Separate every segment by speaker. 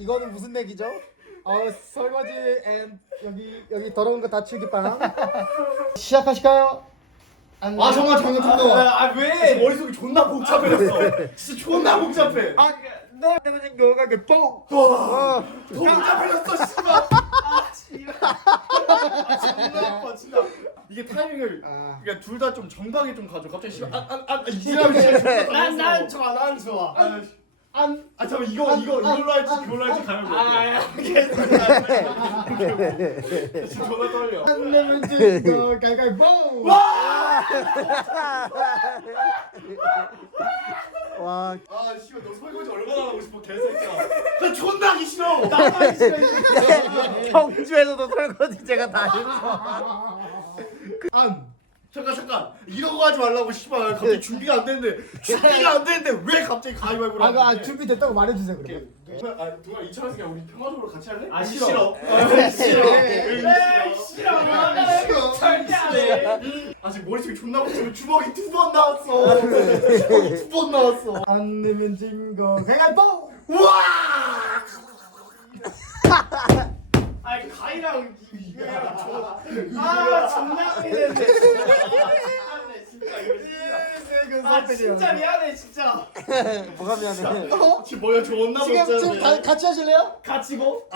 Speaker 1: 이거는 무슨 얘기죠? 설거지 앤 여기 더러운 거 다 치우기빵. 시작하실까요?
Speaker 2: 아 잠깐. 왜? 머릿속이 존나 복잡해졌어. 진짜 존나 복잡해.
Speaker 1: 네, 때문에 너가 그 뽕.
Speaker 2: 더 복잡해졌어 씨발. 아 씨발. 존나 아파 진짜. 이게 타이밍을 그러니까 둘 다 좀 정당히 좀 가져. 갑자기 씨발 이지랄이 진짜
Speaker 3: 난 좋아, 난 좋아.
Speaker 2: 잠깐 이걸로 할지 그걸로 할지 가면 진짜 존나 떨려.
Speaker 1: 안 내면 진거 가위바위보. 와.
Speaker 2: 아 씨발 너 설거지 얼마나 하고 싶어 개새끼야. 나 존나 하기 싫어. 나도 하기 싫어.
Speaker 1: 경주에서도 설거지 제가 다 했어.
Speaker 2: 잠깐 이러고 하지 말라고 씨발. 갑자기 준비가 안 되는데 왜 갑자기 가위바위보를 하는데.
Speaker 1: 준비됐다고 말해주세요 그럼.
Speaker 2: 동아 이철환 그냥 우리 평화적으로 같이 할래?
Speaker 3: 아, 싫어.
Speaker 2: 싫어.
Speaker 3: 절대 안 해.
Speaker 2: 지금 머릿속에 존나 복잡해. 주먹이 2번 나왔어. 주먹이 2번 나왔어.
Speaker 1: 안 내면 진거 가위바위보.
Speaker 2: 우와!
Speaker 3: 아니 가위랑 이거랑 존나 미안해. 진짜 미안해 진짜.
Speaker 1: 뭐가 미안해.
Speaker 2: 지금 뭐야 존나 복잡해.
Speaker 1: 지금 같이 하실래요?
Speaker 3: 갇히고.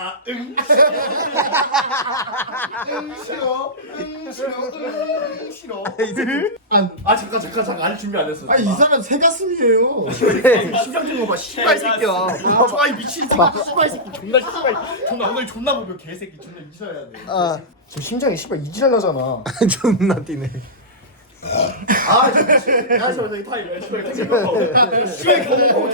Speaker 2: 싫어. 잠깐 아직 준비 안 했어.
Speaker 1: 이 사람 새 가슴이에요.
Speaker 2: 심장 좀 봐봐. 씨발 새끼야. 이 미친 새끼. 씨발 새끼. 존나 엉덩이 존나 보여. 개새끼. 존나 미쳐야 돼.
Speaker 1: 지금 심장이 씨발 이지랄 나잖아. 존나 뛰네.
Speaker 2: 저 타임. 씨발 경고.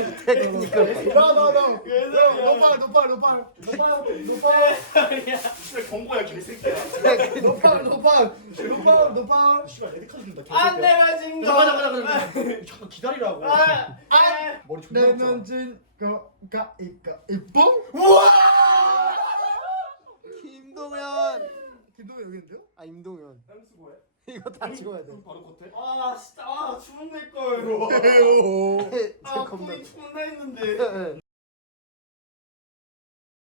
Speaker 1: 노팔.
Speaker 2: 씨발 경고야 개새끼야.
Speaker 1: 노팔.
Speaker 2: 씨발 레드카드 준다.
Speaker 3: 안 내면 진 거.
Speaker 2: 잠깐 기다리라고. 머리 존나
Speaker 1: 내면 진거 가위바위보.
Speaker 2: 우와!
Speaker 1: 김동현 여기 있는데요? 임동현.
Speaker 2: 땀 쓰고 해.
Speaker 1: 이거 다 찍어야 돼.
Speaker 2: 바로 겉에.
Speaker 3: 진짜 죽을 걸.
Speaker 1: 왜요?
Speaker 3: 꿈이 존나 했는데.